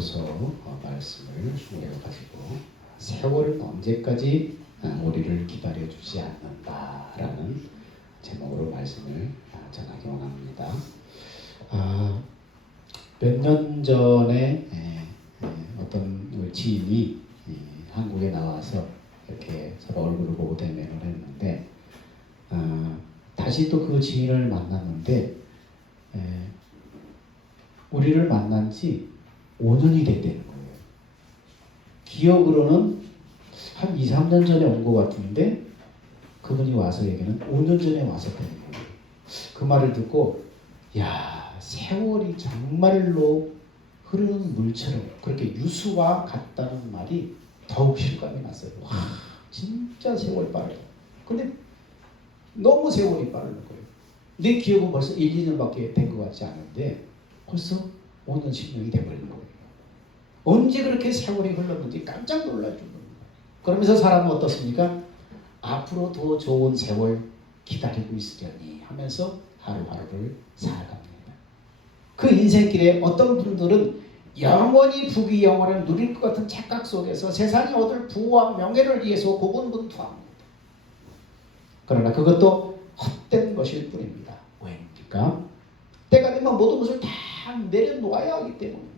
베드로서 말씀을 우려가지고 세월은 언제까지 우리를 기다려주지 않는다라는 제목으로 말씀을 전하기 원합니다. 몇 년 전에 어떤 지인이 한국에 나와서 이렇게 서로 얼굴을 보고 대면을 했는데 다시 또 그 지인을 만났는데 우리를 만난 지 5년이 됐다는 거예요. 기억으로는 한 2, 3년 전에 온 것 같은데 그분이 와서 얘기는 5년 전에 왔었다는 거예요. 그 말을 듣고 야, 세월이 정말로 흐르는 물처럼 그렇게 유수와 같다는 말이 더욱 실감이 났어요. 와, 진짜 세월이 빠르다. 근데 너무 세월이 빠른 거예요. 내 기억은 벌써 1, 2년밖에 된 것 같지 않은데 벌써 5년, 10년이 돼버린 거예요. 언제 그렇게 세월이 흘렀는지 깜짝 놀랄 정도로. 그러면서 사람은 어떻습니까? 앞으로 더 좋은 세월 기다리고 있으려니 하면서 하루하루를 살아갑니다. 그 인생길에 어떤 분들은 영원히 부귀영화를 누릴 것 같은 착각 속에서 세상에 얻을 부와 명예를 위해서 고군분투합니다. 그러나 그것도 헛된 것일 뿐입니다. 왜입니까? 때가 되면 모든 것을 다 내려놓아야 하기 때문입니다.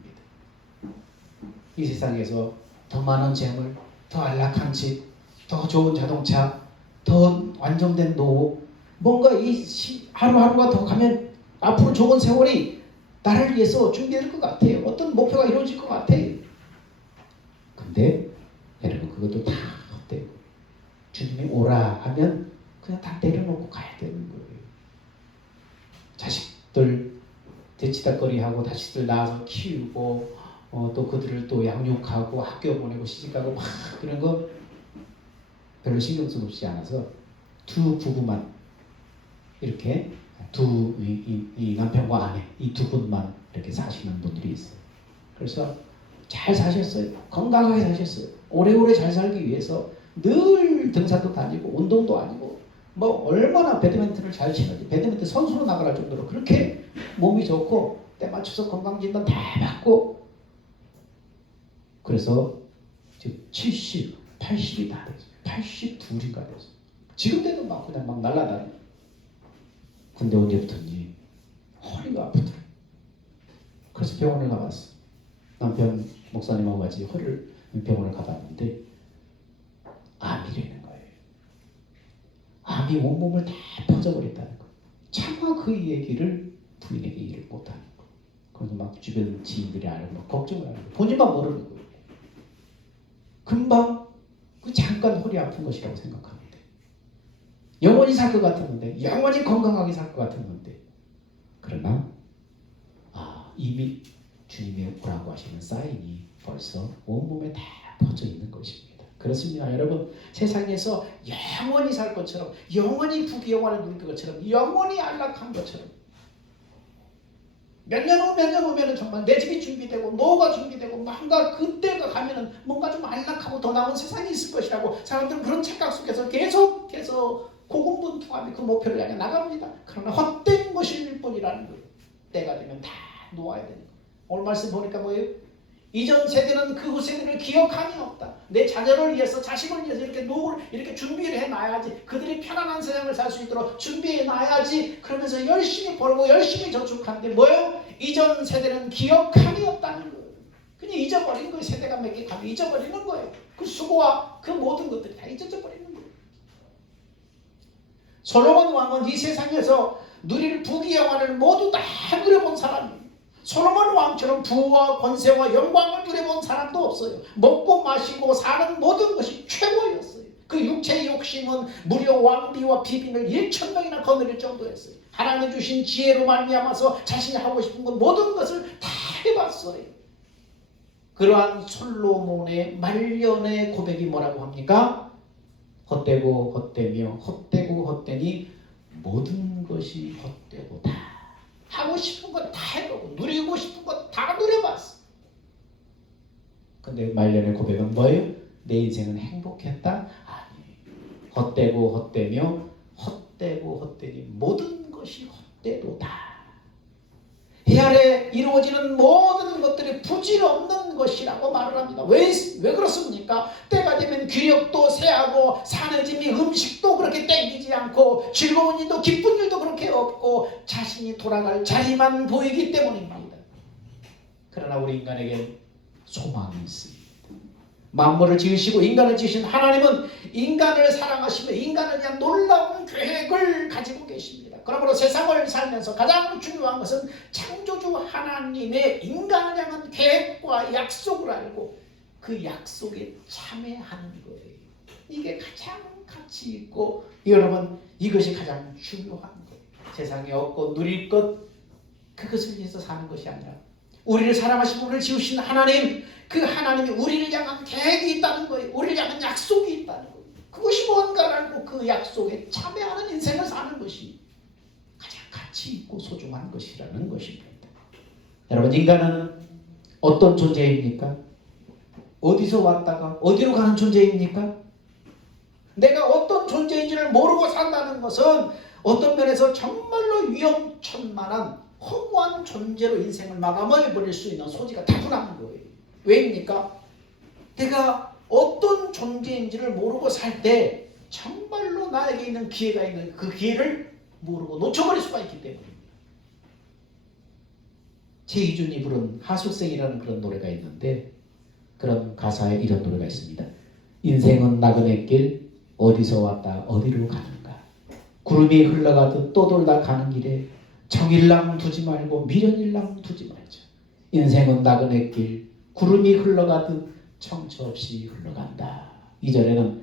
이 세상에서 더 많은 재물, 더 안락한 집, 더 좋은 자동차, 더 안정된 노후, 뭔가 이 하루하루가 더 가면 앞으로 좋은 세월이 나를 위해서 준비될 것 같아요. 어떤 목표가 이루어질 것 같아요. 근데 여러분 그것도 다 헛되고 주님이 오라 하면 그냥 다 내려놓고 가야 되는 거예요. 자식들 대치다거리하고 자식들 낳아서 키우고 또 그들을 또 양육하고 학교 보내고 시집가고 막 그런 거 별로 신경 쓰고 싶지 않아서 두 부부만 이렇게 이 남편과 아내 이 두 분만 이렇게 사시는 분들이 있어요. 그래서 잘 사셨어요. 건강하게 사셨어요. 오래오래 잘 살기 위해서 늘 등산도 다니고 운동도 아니고 뭐 얼마나 배드민턴을 잘 치는지 배드민턴 선수로 나갈 정도로 그렇게 몸이 좋고 때 맞춰서 건강진단 다 받고 그래서 지금 70, 80이 다 됐어요. 82인가 됐어요. 지금 때도 막 그냥 막 날아다녀요. 근데 언제부터인지 허리가 아프더라고요. 그래서 병원에 가봤어요. 남편 목사님하고 같이 병원을 가봤는데 암이라는 거예요. 암이 온몸을 다 퍼져버렸다는 거예요. 차마 그 얘기를 부인에게 얘기를 못하는 거예요. 그래서 막 주변 지인들이 알고 막 걱정을 하는 거예요. 본인만 모르는 거예요. 금방 잠깐 허리 아픈 것이라고 생각하는데 영원히 살 것 같았는데 영원히 건강하게 살 것 같았는데 그러나 이미 주님이 오라고 하시는 사인이 벌써 온몸에 다 퍼져 있는 것입니다. 그렇습니다. 여러분 세상에서 영원히 살 것처럼 영원히 부귀영화를 누릴 것처럼 영원히 안락한 것처럼 몇 년 후면 정말 내 집이 준비되고 노후가 준비되고 뭔가 그때가 가면은 뭔가 좀 안락하고 더 나은 세상이 있을 것이라고 사람들은 그런 착각 속에서 계속 고군분투하며 그 목표를 향해 나갑니다. 그러나 헛된 것일 뿐이라는 거예요. 때가 되면 다 놓아야 되는 거예요. 오늘 말씀 보니까 뭐예요? 이전 세대는 그 세대를 기억함이 없다. 내 자녀를 위해서 자식을 위해서 이렇게 노후를 이렇게 준비를 해놔야지. 그들이 편안한 세상을 살 수 있도록 준비해놔야지. 그러면서 열심히 벌고 열심히 저축하는데 뭐예요? 이전 세대는 기억함이 없다는 거예요. 그냥 잊어버린 거예요. 세대가 몇 개 가면 잊어버리는 거예요. 그 수고와 그 모든 것들이 다 잊어버리는 거예요. 솔로몬 왕은 이 세상에서 누릴 부귀영화를 모두 다 누려본 사람이에요. 솔로몬 왕처럼 부와 권세와 영광을 누려본 사람도 없어요. 먹고 마시고 사는 모든 것이 최고였어요. 그 육체의 욕심은 무려 왕비와 비빈을 1,000명이나 거느릴 정도였어요. 하나님 주신 지혜로 말미암아서 자신이 하고 싶은 것 모든 것을 다 해봤어요. 그러한 솔로몬의 말년의 고백이 뭐라고 합니까? 헛되고 헛되며 헛되고 헛되니 모든 것이 헛되고 다 하고 싶은 거 다 해보고 누리고 싶은 거 다 누려봤어. 근데 말년의 고백은 뭐예요? 내 인생은 행복했다? 아니, 헛되고 헛되며 헛되고 헛되니 모든 것이 헛되도다. 이 아래 이루어지는 모든 것들이 사람들이 부질없는 것이라고 말을 합니다. 왜 그렇습니까? 때가 되면 귀력도 쇠하고 사는 짐이 음식도 그렇게 땡기지 않고 즐거운 일도 기쁜 일도 그렇게 없고 자신이 돌아갈 자리만 보이기 때문입니다. 그러나 우리 인간에게 소망이 있습니다. 만물을 지으시고 인간을 지으신 하나님은 인간을 사랑하시며 인간을 위한 놀라운 계획을 가지고 계십니다. 그러므로 세상을 살면서 가장 중요한 것은 창조주 하나님의 인간을 향한 계획과 약속을 알고 그 약속에 참여하는 거예요. 이게 가장 가치 있고 여러분 이것이 가장 중요한 거예요. 세상에 얻고 누릴 것 그것을 위해서 사는 것이 아니라 우리를 사랑하시고 우리를 지으신 하나님, 그 하나님이 우리를 향한 계획이 있다는 거예요. 우리를 향한 약속이 있다는 거예요. 그것이 뭔가를 알고 그 약속에 참여하는 인생을 사는 것이 가장 가치 있고 소중한 것이라는 것입니다. 여러분 인간은 어떤 존재입니까? 어디서 왔다가 어디로 가는 존재입니까? 내가 어떤 존재인지를 모르고 산다는 것은 어떤 면에서 정말로 위험천만한 허무한 존재로 인생을 마감해버릴 수 있는 소지가 타고난 거예요. 왜입니까? 내가 어떤 존재인지를 모르고 살 때 정말로 나에게 있는 기회가 있는 그 기회를 모르고 놓쳐버릴 수가 있기 때문입니다. 최희준이 부른 하숙생이라는 그런 노래가 있는데 그런 가사에 이런 노래가 있습니다. 인생은 나그네 길 어디서 왔다 어디로 가는가 구름이 흘러가듯 떠돌다 가는 길에 정일랑 두지 말고 미련일랑 두지 말자. 인생은 나그네 길 구름이 흘러가듯 청처 없이 흘러간다. 2절에는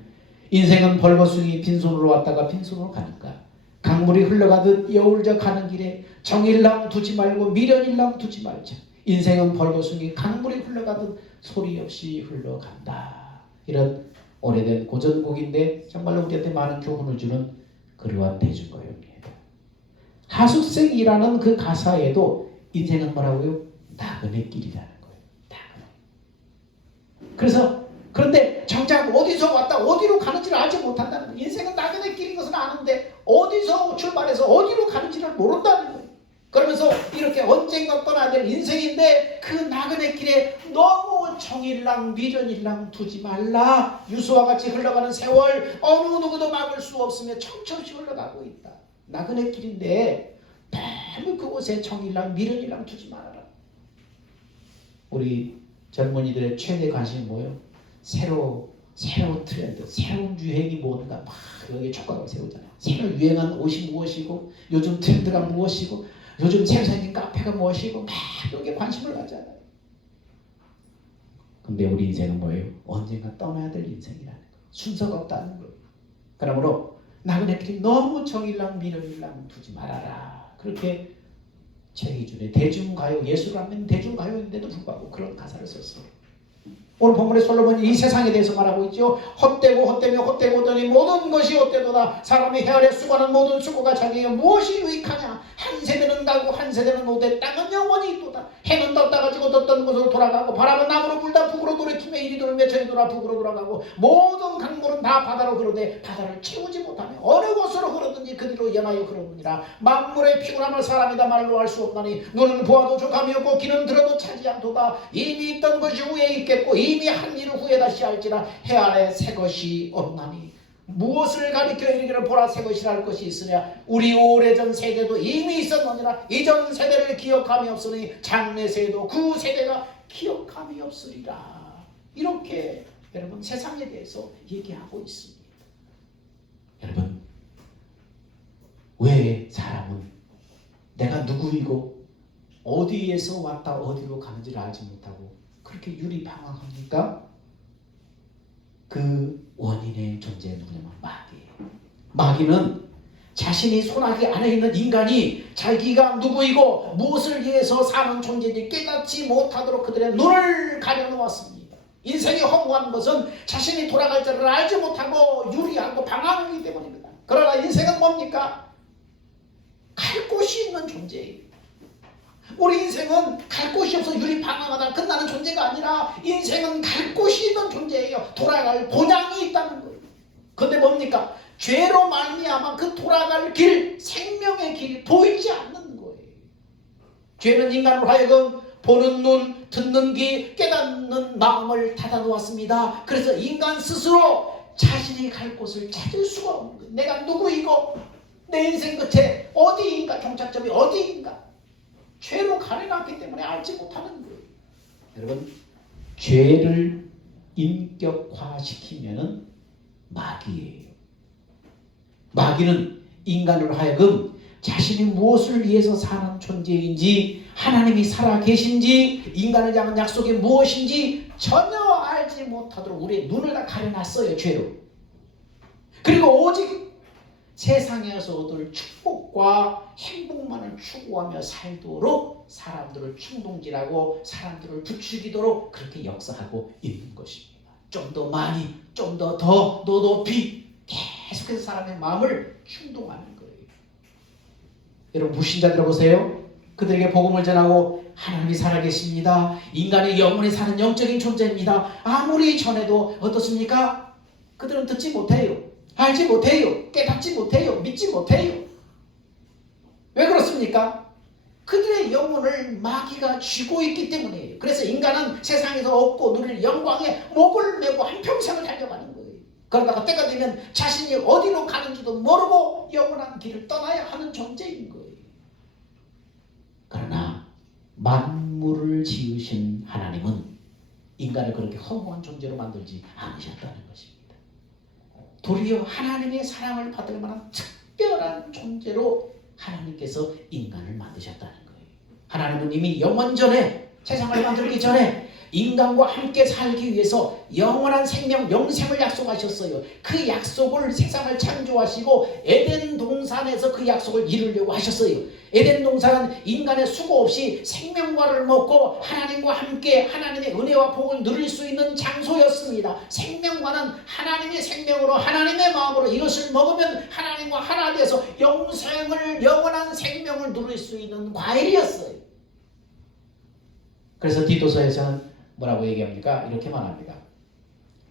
인생은 벌거숭이 빈손으로 왔다가 빈손으로 가는가 강물이 흘러가듯 여울져 가는 길에 정일랑 두지 말고 미련일랑 두지 말자. 인생은 벌거숭이 강물이 흘러가듯 소리 없이 흘러간다. 이런 오래된 고전곡인데 정말로 우리한테 많은 교훈을 주는 그러한 대중가요입니다. 하숙생이라는 그 가사에도 인생은 뭐라고요? 나그네 길이라는 거예요. 나그네. 그래서 그런데 정작 어디서 왔다 어디로 가는지를 알지 못한다는 거예요. 인생은 나그네 길인 것은 아는데 어디서 출발해서 어디로 가는지를 모른다는 거예요. 그러면서 이렇게 언젠가 떠나야 될 인생인데 그 나그네 길에 너무 정일랑 미련일랑 두지 말라. 유수와 같이 흘러가는 세월 어느 누구도 막을 수 없으며 청천없이 흘러가고 있다. 나그네 길인데 너무 그곳에 정일랑 미련일랑 두지 말아라. 우리 젊은이들의 최대 관심이 뭐예요? 새로운 트렌드, 새로운 유행이 뭔가 막 여기 촉각을 세우잖아요. 새로 유행한 옷이 무엇이고 요즘 트렌드가 무엇이고 요즘 새로 생긴 카페가 무엇이고 막 여기에 관심을 가잖아요. 근데 우리 인생은 뭐예요? 언젠가 떠나야 될 인생이라는 거예요. 순서가 없다는 거예요. 그러므로 나그네 길이 너무 정일랑 미련일랑 두지 말아라. 그렇게 최희준의 대중가요, 예술하면 대중가요인데도 불구하고 그런 가사를 썼어요. 오늘 본문의 솔로몬이 이 세상에 대해서 말하고 있죠. 헛되고 헛되며 헛되고더니 모든 것이 헛되도다. 사람이 헤아려 수고하는 모든 수고가 자기에게 무엇이 유익하냐. 한 세대는 가고 한 세대는 오되 땅은 영원히 있도다. 해는 떴다 가지고 떴던 곳으로 돌아가고 바람은 남으로 불다 북으로 돌이키며 이리 돌며 저리 돌아 북으로 돌아가고 모든 강물은 다 바다로 흐르되 바다를 채우지 못하며 어느 곳으로 흐르든지 그리로 연하여 흐르느니라. 만물의 피곤함을 사람이 다 말로 할 수 없나니 눈은 보아도 족함이 없고 귀는 들어도 차지 않도다. 이미 있던 것이 후에 있겠고 이미 한 일을 후에 다시 할지라 해 아래 새 것이 없나니. 무엇을 가리켜 이르기를 보라 새 것이라 할 것이 있으랴. 우리 오래전 세대도 이미 있었느니라. 이전 세대를 기억함이 없으니 장래 세대도 그 세대가 기억함이 없으리라. 이렇게 여러분 세상에 대해서 얘기하고 있습니다. 여러분 왜 사람은 내가 누구이고 어디에서 왔다 어디로 가는지를 알지 못하고 그렇게 유리방황합니까? 그 원인의 존재는 누구냐면 마귀예요. 마귀는 자신이 소나기 안에 있는 인간이 자기가 누구이고 무엇을 위해서 사는 존재인지 깨닫지 못하도록 그들의 눈을 가려놓았습니다. 인생이 허무한 것은 자신이 돌아갈 줄을 알지 못하고 유리하고 방황하기 때문입니다. 그러나 인생은 뭡니까? 갈 곳이 있는 존재예요. 우리 인생은 갈 곳이 없어 유리방황하다 끝나는 존재가 아니라 인생은 갈 곳이 있는 존재예요. 돌아갈 본향이 있다는 거예요. 근데 뭡니까? 죄로 말미암아 그 돌아갈 길, 생명의 길이 보이지 않는 거예요. 죄는 인간으로 하여금 보는 눈, 듣는 귀, 깨닫는 마음을 닫아 놓았습니다. 그래서 인간 스스로 자신이 갈 곳을 찾을 수가 없는 거예요. 내가 누구이고 내 인생 끝에 어디인가, 종착점이 어디인가. 죄로 가려놨기 때문에 알지 못하는 거예요. 여러분, 죄를 인격화시키면은 마귀예요. 마귀는 인간으로 하여금 자신이 무엇을 위해서 사는 존재인지, 하나님이 살아계신지, 인간을 향한 약속이 무엇인지 전혀 알지 못하도록 우리의 눈을 다 가려놨어요. 죄로. 그리고 오직 세상에서 얻을 축복과 행복만을 추구하며 살도록 사람들을 충동질하고 사람들을 부추기도록 그렇게 역사하고 있는 것입니다. 좀 더 많이, 좀 더 높이 계속해서 사람의 마음을 충동하는 거예요. 여러분, 불신자들 보세요. 그들에게 복음을 전하고 하나님이 살아계십니다. 인간의 영혼이 사는 영적인 존재입니다. 아무리 전해도 어떻습니까? 그들은 듣지 못해요. 알지 못해요. 깨닫지 못해요. 믿지 못해요. 왜 그렇습니까? 그들의 영혼을 마귀가 쥐고 있기 때문이에요. 그래서 인간은 세상에서 얻고 누릴 영광에 목을 메고 한평생을 달려가는 거예요. 그러다가 때가 되면 자신이 어디로 가는지도 모르고 영원한 길을 떠나야 하는 존재인 거예요. 그러나 만물을 지으신 하나님은 인간을 그렇게 허무한 존재로 만들지 않으셨다는 것입니다. 도리어 하나님의 사랑을 받을 만한 특별한 존재로 하나님께서 인간을 만드셨다는 거예요. 하나님은 이미 영원전에, 세상을 만들기 전에 인간과 함께 살기 위해서 영원한 생명, 영생을 약속하셨어요. 그 약속을 세상을 창조하시고 에덴 동산에서 그 약속을 이루려고 하셨어요. 에덴 동산은 인간의 수고 없이 생명과를 먹고 하나님과 함께 하나님의 은혜와 복을 누릴 수 있는 장소였습니다. 생명과는 하나님의 생명으로, 하나님의 마음으로 이것을 먹으면 하나님과 하나 되어서 영생을, 영원한 생명을 누릴 수 있는 과일이었어요. 그래서 디도서에서는 뭐라고 얘기합니까? 이렇게 말합니다.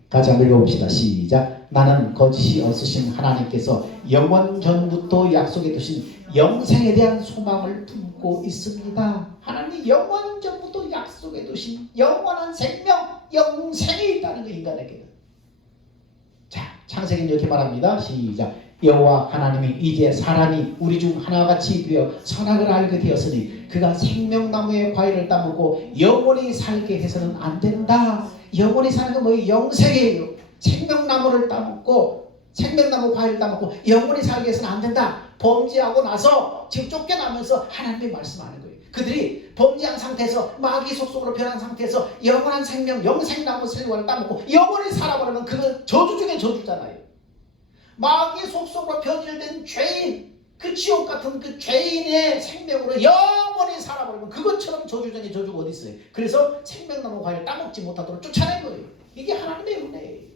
같이 한번 읽어봅시다. 시작. 나는 거짓이 없으신 하나님께서 영원 전부터 약속해 두신 영생에 대한 소망을 품고 있습니다. 하나님이 영원 전부터 약속해 두신 영원한 생명, 영생이 있다는 거, 인간에게는. 자, 창세기는 이렇게 말합니다. 시작. 여호와 하나님이 이제 사람이 우리 중 하나같이 되어 선악을 알게 되었으니 그가 생명나무의 과일을 따먹고 영원히 살게 해서는 안 된다. 영원히 사는 건 뭐예요? 영생이에요. 생명나무를 따먹고, 생명나무 과일을 따먹고 영원히 살게 해서는 안 된다. 범죄하고 나서 지금 쫓겨나면서 하나님이 말씀하는 거예요. 그들이 범죄한 상태에서, 마귀 속속으로 변한 상태에서 영원한 생명, 영생나무 생과를 따먹고 영원히 살아버리면 그건 저주 중에 저주잖아요. 마귀 속속으로 변질된 죄인, 그 지옥 같은 그 죄인의 생명으로 영원히 살아버리면 그것처럼 저주 중에 저주가 어디 있어요. 그래서 생명나무 과일을 따먹지 못하도록 쫓아낸 거예요. 이게 하나님의 은혜예요.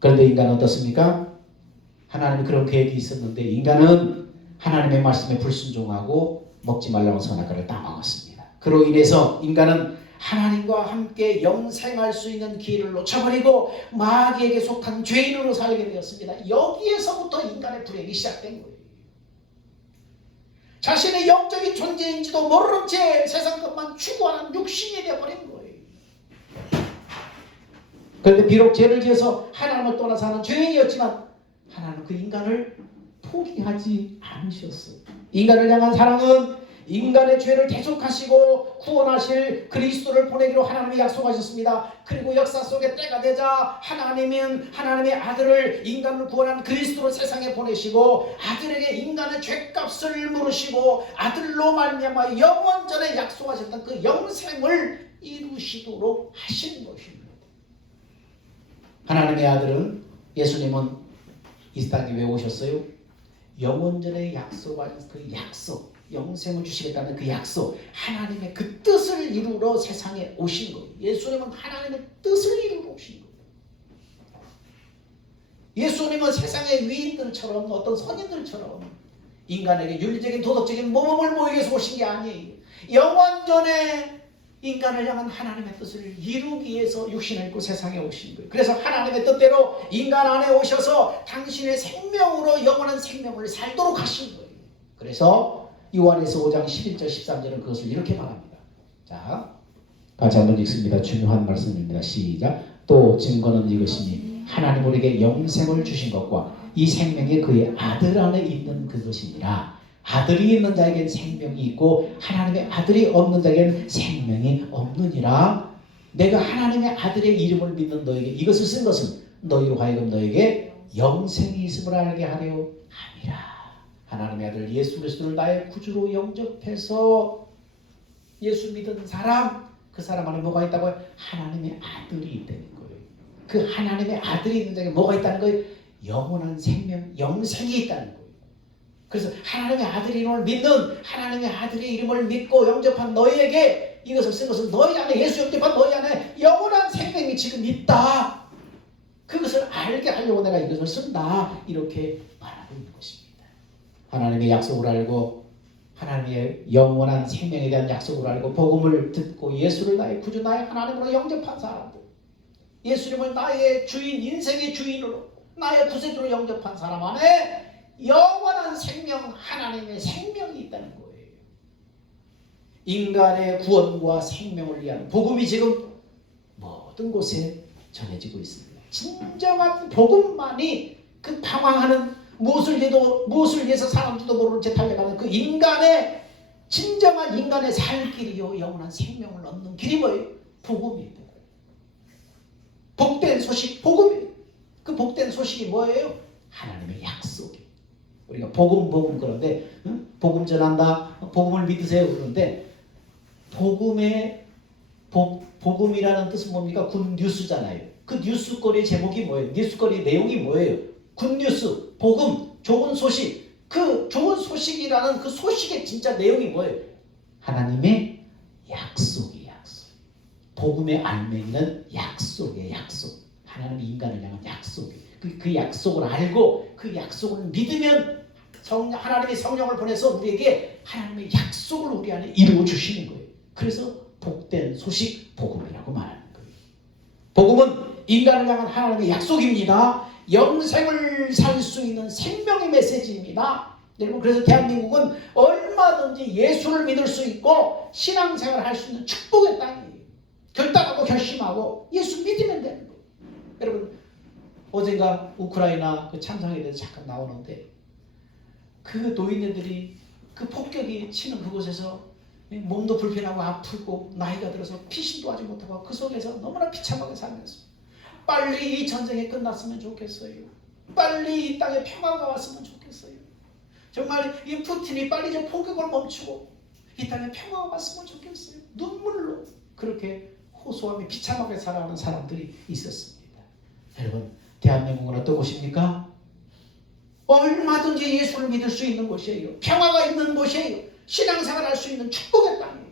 그런데 인간은 어떻습니까? 하나님이 그런 계획이 있었는데 인간은 하나님의 말씀에 불순종하고 먹지 말라고 선악과를 따먹었습니다. 그로 인해서 인간은 하나님과 함께 영생할 수 있는 기회를 놓쳐버리고 마귀에게 속한 죄인으로 살게 되었습니다. 여기에서부터 인간의 불행이 시작된 거예요. 자신의 영적인 존재인지도 모르는 채 세상 것만 추구하는 육신이 되어버린 거예요. 그런데 비록 죄를 지어서 하나님을 떠나 사는 죄인이었지만 하나님은 그 인간을 포기하지 않으셨어요. 인간을 향한 사랑은 인간의 죄를 대속하시고 구원하실 그리스도를 보내기로 하나님이 약속하셨습니다. 그리고 역사 속에 때가 되자 하나님은 하나님의 아들을, 인간을 구원한 그리스도를 세상에 보내시고 아들에게 인간의 죄값을 물으시고 아들로 말미암아 영원전에 약속하셨던 그 영생을 이루시도록 하신 것입니다. 하나님의 아들은, 예수님은 이 땅에 왜 오셨어요? 영원전에 약속하신 그 약속, 영생을 주시겠다는 그 약속, 하나님의 그 뜻을 이루러 세상에 오신 거예요. 예수님은 하나님의 뜻을 이루러 오신 거예요. 예수님은 세상의 위인들처럼, 어떤 선인들처럼 인간에게 윤리적인 도덕적인 모범을 보이기 위해서 오신 게 아니에요. 영원전에 인간을 향한 하나님의 뜻을 이루기 위해서 육신을 입고 세상에 오신 거예요. 그래서 하나님의 뜻대로 인간 안에 오셔서 당신의 생명으로 영원한 생명을 살도록 하신 거예요. 그래서 요한에서 5장 11절 13절은 그것을 이렇게 말합니다. 자, 같이 한번 읽습니다. 중요한 말씀입니다. 시작. 또 증거는 이것이니 하나님 우리에게 영생을 주신 것과 이 생명이 그의 아들 안에 있는 그것이니라. 아들이 있는 자에겐 생명이 있고 하나님의 아들이 없는 자에겐 생명이 없느니라. 내가 하나님의 아들의 이름을 믿는 너에게 이것을 쓴 것은 너희로 하여금 너에게 영생이 있음을 알게 하려 함이라. 하나님의 아들 예수 그리스도를 나의 구주로 영접해서 예수 믿은 사람, 그 사람 안에 뭐가 있다고요? 하나님의 아들이 있다는 거예요. 그 하나님의 아들이 있는 자에게 뭐가 있다는 거예요? 영원한 생명, 영생이 있다는 거예요. 그래서 하나님의 아들의 이름을 믿는, 하나님의 아들의 이름을 믿고 영접한 너희에게 이것을 쓴 것은 너희 안에, 예수 영접한 너희 안에 영원한 생명이 지금 있다. 그것을 알게 하려고 내가 이것을 쓴다. 이렇게 말하고 있는 것입니다. 하나님의 약속을 알고 하나님의 영원한 생명에 대한 약속을 알고 복음을 듣고 예수를 나의 구주, 나의 하나님으로 영접한 사람들, 예수님을 나의 주인, 인생의 주인으로, 나의 구세주로 영접한 사람 안에 영원한 생명, 하나님의 생명이 있다는 거예요. 인간의 구원과 생명을 위한 복음이 지금 모든 곳에 전해지고 있습니다. 진정한 복음만이 그 방황하는, 무엇을 위해서 사람들도 모르는 채 달려가는 그 인간의 진정한 인간의 살 길이요, 영원한 생명을 얻는 길이 뭐예요? 복음이에요. 복된 소식, 복음이에요. 그 복된 소식이 뭐예요? 하나님의 약속이에요. 우리가 복음 그러는데, 복음 전한다, 복음을 믿으세요 그러는데, 복음이라는 뜻은 뭡니까? 굿뉴스잖아요. 그 뉴스거리의 제목이 뭐예요? 뉴스거리의 내용이 뭐예요? 굿뉴스, 복음, 좋은 소식. 그 좋은 소식이라는 그 소식의 진짜 내용이 뭐예요? 하나님의 약속이에요. 약속. 복음의 알맹이는 약속이에요. 약속. 하나님 인간을 향한 약속이에요. 그 약속을 알고 그 약속을 믿으면 하나님의 성령을 보내서 우리에게 하나님의 약속을 우리 안에 이루어 주시는 거예요. 그래서 복된 소식, 복음이라고 말하는 거예요. 복음은 인간을 향한 하나님의 약속입니다. 영생을 살 수 있는 생명의 메시지입니다. 여러분, 그래서 대한민국은 얼마든지 예수를 믿을 수 있고 신앙생활을 할 수 있는 축복의 땅이에요. 결단하고 결심하고 예수 믿으면 되는 거예요. 여러분, 어젠가 우크라이나 그 참상에 대해서 잠깐 나오는데, 그 노인네들이 그 폭격이 치는 그곳에서 몸도 불편하고 아프고 나이가 들어서 피신도 하지 못하고 그 속에서 너무나 비참하게 살면서 빨리 이 전쟁이 끝났으면 좋겠어요. 빨리 이 땅에 평화가 왔으면 좋겠어요. 정말 이 푸틴이 빨리 좀 폭격을 멈추고 이 땅에 평화가 왔으면 좋겠어요. 눈물로 그렇게 호소하며 비참하게 살아가는 사람들이 있었습니다. 여러분, 대한민국은 어떤 곳입니까? 얼마든지 예수를 믿을 수 있는 곳이에요. 평화가 있는 곳이에요. 신앙생활 할 수 있는 축복의 땅이에요.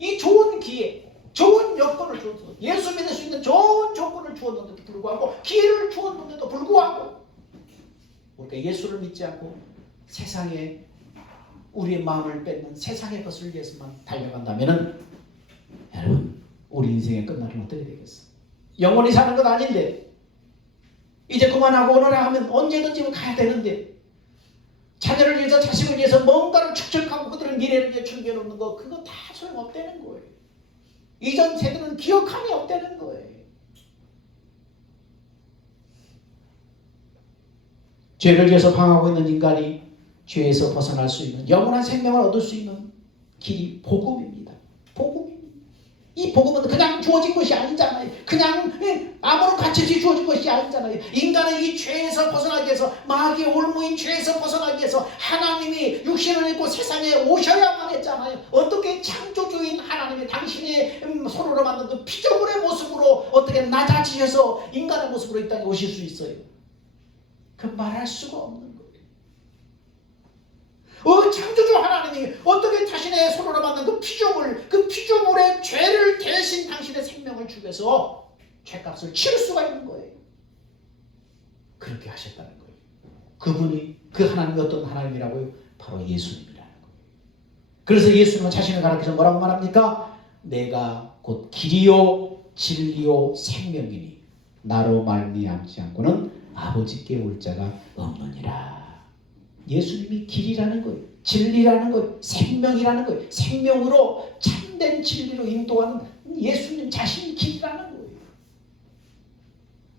이 좋은 기회, 좋은 여건을 주어서 예수 믿을 수 있는 좋은 조건을 주었는데도 불구하고, 기회를 주었는데도 불구하고 우리가 예수를 믿지 않고 세상에 우리의 마음을 뺏는 세상의 것을 위해서만 달려간다면 여러분, 우리 인생의 끝날은 어떻게 되겠어? 영원히 사는 건 아닌데 이제 그만하고 오너라 하면 언제든지 가야 되는데, 자녀를 위해서 자식을 위해서 뭔가를 축적하고 그들은 미래를 위해 준비해놓는 거, 그거 다 소용없다는 거예요. 이전 세대는 기억함이 없다는 거예요. 죄를 위해서 방황하고 있는 인간이 죄에서 벗어날 수 있는 영원한 생명을 얻을 수 있는 길이 복음입니다. 복음입니다. 이 복음은 그냥 주어진 것이 아니잖아요. 그냥 아무런 가치 없이 주어진 것이 아니잖아요. 인간의 이 죄에서 벗어나기 위해서, 마귀의 올무인 죄에서 벗어나기 위해서 하나님이 육신을 입고 세상에 오셔야만 했잖아요. 어떻게 창조주인 하나님이 당신의 손으로 만든 그 피조물의 모습으로 어떻게 낮아지셔서 인간의 모습으로 이 땅에 오실 수 있어요? 그 말할 수가 없는 거예요. 창조주 하나님이 어떻게 자신의 손으로 만든 그 피조물의 죄를 대신 당신의 생명을 주기 위해서 죄값을 치를 수가 있는 거예요. 그렇게 하셨다는 거예요. 그분이, 그 하나님이 어떤 하나님이라고요? 바로 예수님이라는 거예요. 그래서 예수님은 자신을 가르쳐서 뭐라고 말합니까? 내가 곧 길이요 진리요 생명이니 나로 말미암지 않고는 아버지께 올 자가 없느니라. 예수님이 길이라는 거예요. 진리라는 거예요. 생명이라는 거예요. 생명으로 참된 진리로 인도하는 예수님 자신이 길이라는 거예요.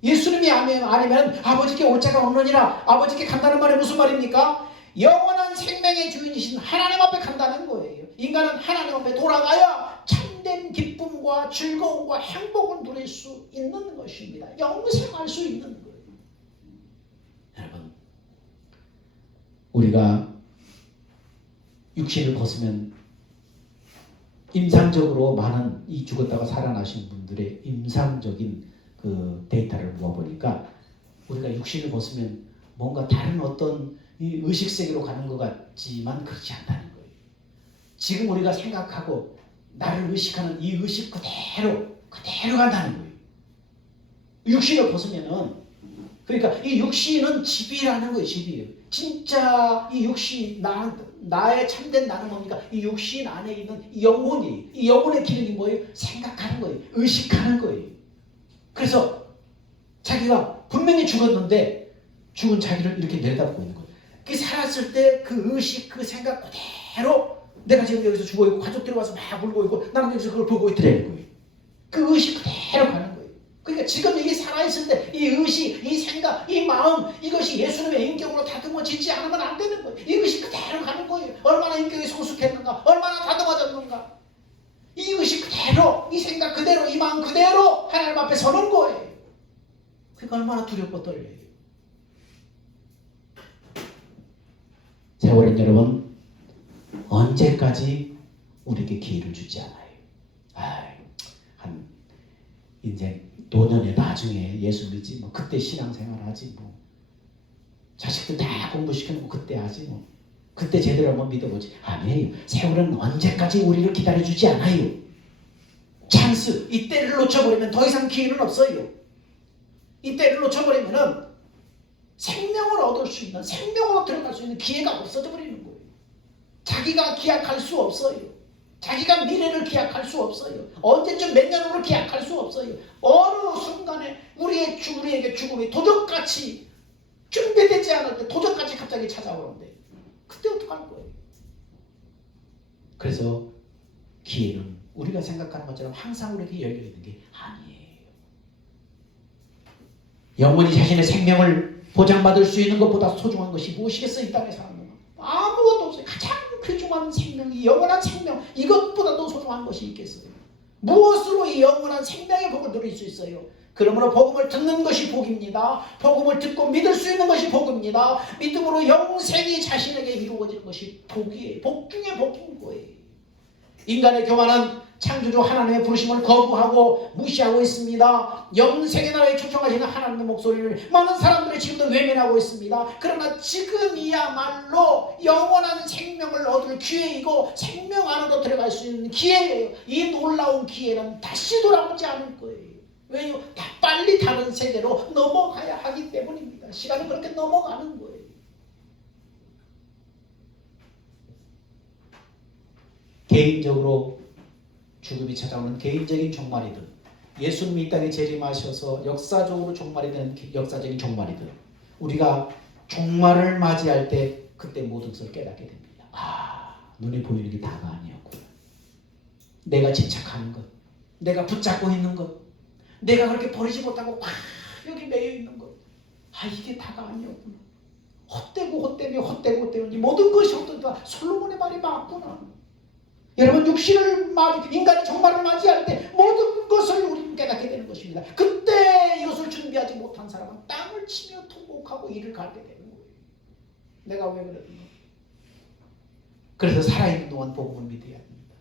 예수님이 아니면 아버지께 올 자가 없느니라. 아버지께 간다는 말이 무슨 말입니까? 영원한 생명의 주인이신 하나님 앞에 간다는 거예요. 인간은 하나님 앞에 돌아가야 참된 기쁨과 즐거움과 행복을 누릴 수 있는 것입니다. 영생할 수 있는 거예요. 여러분, 우리가 육신을 벗으면 임상적으로 많은 이 죽었다가 살아나신 분들의 임상적인 그 데이터를 모아보니까 우리가 육신을 벗으면 뭔가 다른 어떤 이 의식세계로 가는 것 같지만 그렇지 않다는 거예요. 지금 우리가 생각하고 나를 의식하는 이 의식 그대로 간다는 거예요. 육신을 벗으면은, 그러니까 이 육신은 집이라는 거예요. 집이에요. 진짜 이 육신, 나의 참된 나는 뭡니까? 이 육신 안에 있는 이 영혼이, 이 영혼의 기능이 뭐예요? 생각하는 거예요. 의식하는 거예요. 그래서 자기가 분명히 죽었는데 죽은 자기를 이렇게 내려다보고 있는 거예요. 그 살았을 때 그 의식, 그 생각 그대로 내가 지금 여기서 죽어있고 가족들이 와서 막 울고 있고 나는 여기서 그걸 보고 있더라는 거예요. 그 의식 그대로 가는 거예요. 그러니까 지금 이게 살아있을 때 이 의식, 이 생각, 이 마음, 이것이 예수님의 인격으로 다듬어지지 않으면 안 되는 거예요. 이 의식 그대로 가는 거예요. 얼마나 인격이 성숙했는가, 얼마나 다듬어졌는가. 이 의식 그대로, 이 생각 그대로, 이 마음 그대로 하나님 앞에 서는 거예요. 그러니까 얼마나 두렵고 떨려요. 세월은 여러분 언제까지 우리에게 기회를 주지 않아요. 한 인생 노년에 나중에 예수 믿지 뭐 그때 신앙생활 하지 뭐 자식들 다 공부시켜놓고 그때 하지 뭐 그때 제대로 한번 믿어보지. 아니에요. 세월은 언제까지 우리를 기다려주지 않아요. 찬스, 이때를 놓쳐버리면 더 이상 기회는 없어요. 이때를 놓쳐버리면은 생명을 얻을 수 있는, 생명으로 들어갈 수 있는 기회가 없어져 버리는 거예요. 자기가 기약할 수 없어요. 자기가 미래를 기약할 수 없어요. 언제쯤 몇 년으로 기약할 수 없어요. 어느 순간에 우리에게 죽음이 도적같이 준비되지 않을 때 도적같이 갑자기 찾아오는데 그때 어떡할 거예요? 그래서 기회는 우리가 생각하는 것처럼 항상 우리에게 열려있는 게 아니에요. 영원히 자신의 생명을 보장받을 수 있는 것보다 소중한 것이 무엇이겠어요? 이 땅에 사는 건 아무것도 없어요. 가장 귀중한 생명이 영원한 생명, 이것보다도 소중한 것이 있겠어요? 무엇으로 이 영원한 생명의 복을 누릴 수 있어요? 그러므로 복음을 듣는 것이 복입니다. 복음을 듣고 믿을 수 있는 것이 복입니다. 믿음으로 영생이 자신에게 이루어지는 것이 복이에요. 복 중에 복인 거예요. 인간의 교만은 창조주 하나님의 부르심을 거부하고 무시하고 있습니다. 영생의 나라에 초청하시는 하나님의 목소리를 많은 사람들이 지금도 외면하고 있습니다. 그러나 지금이야말로 영원한 생명을 얻을 기회이고 생명 안으로 들어갈 수 있는 기회예요. 이 놀라운 기회는 다시 돌아오지 않을 거예요. 왜요? 다 빨리 다른 세대로 넘어가야 하기 때문입니다. 시간이 그렇게 넘어가는 거예요. 개인적으로 죽음이 찾아오는 개인적인 종말이든 예수님이 이 땅에 재림하셔서 역사적으로 종말이 되는 역사적인 종말이든 우리가 종말을 맞이할 때 그때 모든 것을 깨닫게 됩니다. 눈에 보이는 게 다가 아니었구나. 내가 집착하는 것, 내가 붙잡고 있는 것, 내가 그렇게 버리지 못하고 막 여기 매여 있는 것, 이게 다가 아니었구나. 헛되고 모든 것이 헛되다. 솔로몬의 말이 맞구나. 여러분, 인간의 종말을 맞이할 때 모든 것을 우리는 깨닫게 되는 것입니다. 그때 이것을 준비하지 못한 사람은 땅을 치며 통곡하고 이를 갈게 되는 거예요. 내가 왜 그랬는가? 그래서 살아있는 동안 복음을 믿어야 됩니다.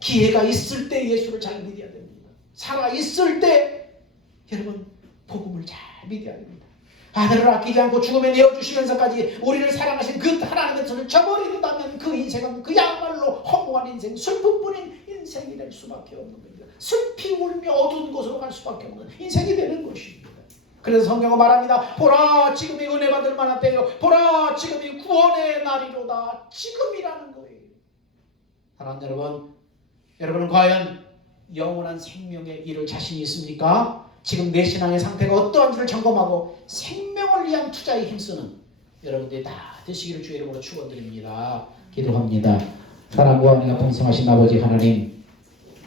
기회가 있을 때 예수를 잘 믿어야 됩니다. 살아있을 때 여러분 복음을 잘 믿어야 됩니다. 아들을 아끼지 않고 죽음에 내어주시면서까지 우리를 사랑하신 그 하나님의 손을 저버린다면 그 인생은 그야말로 허무한 인생, 슬픔뿐인 인생이 될 수밖에 없는 겁니다. 슬피 울며 어두운 곳으로 갈 수밖에 없는 인생이 되는 것입니다. 그래서 성경은 말합니다. 보라, 지금이 은혜 받을 만한 때요. 보라, 지금이 구원의 날이로다. 지금이라는 거예요. 사랑하는 여러분, 여러분은 과연 영원한 생명에 이룰 자신이 있습니까? 지금 내 신앙의 상태가 어떠한지를 점검하고 생명을 위한 투자에 힘쓰는 여러분들이 다 되시기를 주의 이름으로 축원드립니다. 기도합니다. 사랑과 은혜가 풍성하신 아버지 하나님,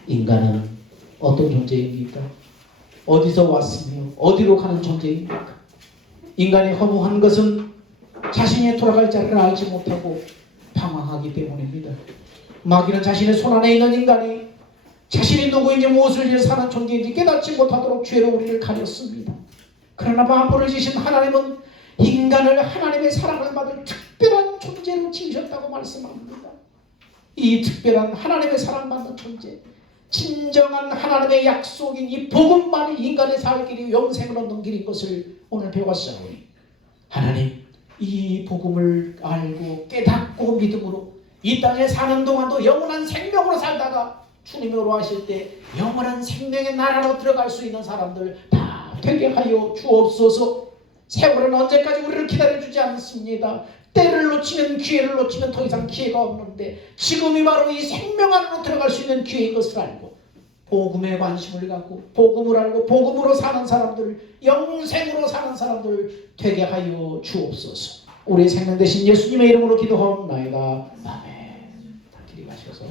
인간은 어떤 존재입니까? 어디서 왔으며 어디로 가는 존재입니까? 인간이 허무한 것은 자신이 돌아갈 자리를 알지 못하고 방황하기 때문입니다. 마귀는 자신의 손안에 있는 인간이 자신이 누구인지 무엇을 위해 사는 존재인지 깨닫지 못하도록 죄로 우리를 가렸습니다. 그러나 만물을 지신 하나님은 인간을 하나님의 사랑을 받을 특별한 존재로 지으셨다고 말씀합니다. 이 특별한 하나님의 사랑받는 존재, 진정한 하나님의 약속인 이 복음만이 인간의 살 길이 영생을 얻는 길인 것을 오늘 배웠사오니 하나님, 이 복음을 알고 깨닫고 믿음으로 이 땅에 사는 동안도 영원한 생명으로 살다가 주님이 오러하실 때 영원한 생명의 나라로 들어갈 수 있는 사람들 다 되게 하여 주옵소서. 세월은 언제까지 우리를 기다려주지 않습니다. 때를 놓치면, 기회를 놓치면 더 이상 기회가 없는데 지금이 바로 이 생명 안으로 들어갈 수 있는 기회인 것을 알고 복음에 관심을 갖고 복음을 알고 복음으로 사는 사람들, 영생으로 사는 사람들 되게 하여 주옵소서. 우리 생명 되신 예수님의 이름으로 기도하옵나이다. 아멘. 다 길이 가셔서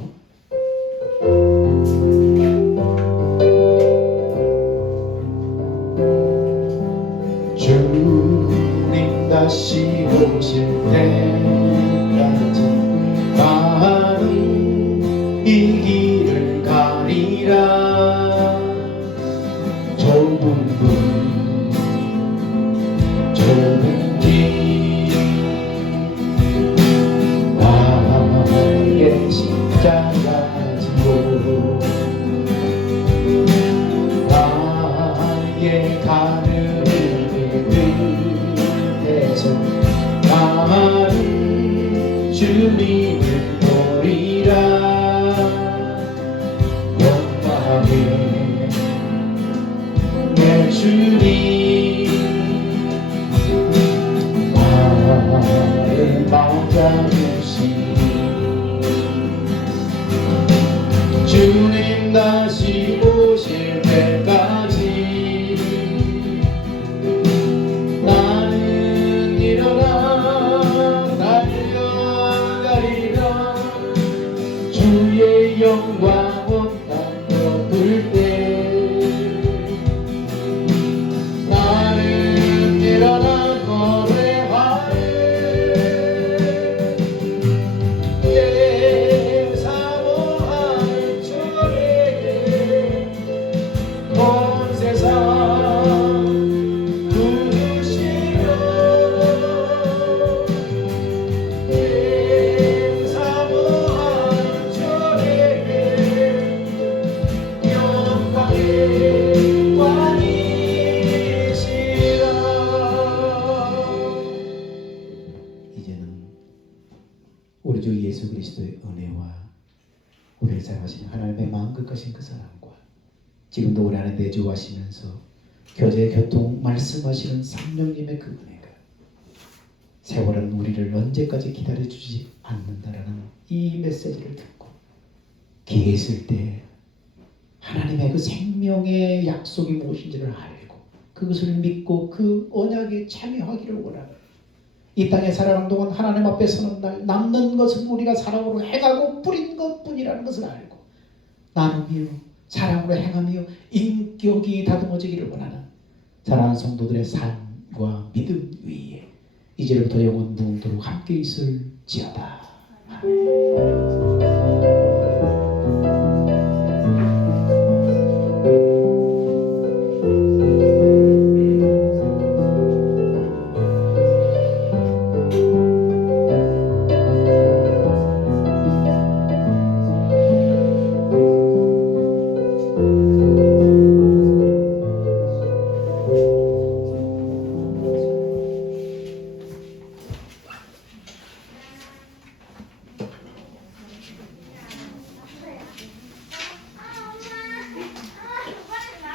주님 다시 오실 때까지 나는 이 길을 가리라. 좁은 길 나의 십자가 지고 나의 가는 나는 주님을 보리라. 영광의 내 주님 나를 맞아주시니 주님 다시 오실 때까지 주의 영광 온 땅 덮을 때 나는 일어나 노래하네. 내 사모하는 주에게 온 세상 부르시며 우리 주 예수 그리스도의 은혜와 우리를 사랑하시는 하나님의 마음 끝까신 그 사랑과 지금도 우리 안에 내주하시면서 교제 교통 말씀하시는 성령님의 그 은혜가 세월은 우리를 언제까지 기다려주지 않는다라는 이 메시지를 듣고 기회 있을 때 하나님의 그 생명의 약속이 무엇인지를 알고 그것을 믿고 그 언약에 참여하기를 원하는 이 땅에 살아가는 동안 하나님 앞에 서는 날 남는 것은 우리가 사랑으로 행하고 뿌린 것뿐이라는 것을 알고 나누며 사랑으로 행하며 인격이 다듬어지기를 원하는 사랑하는 성도들의 삶과 믿음 위에 이제부터 영원 무궁토록 함께 있을지어다. 아멘.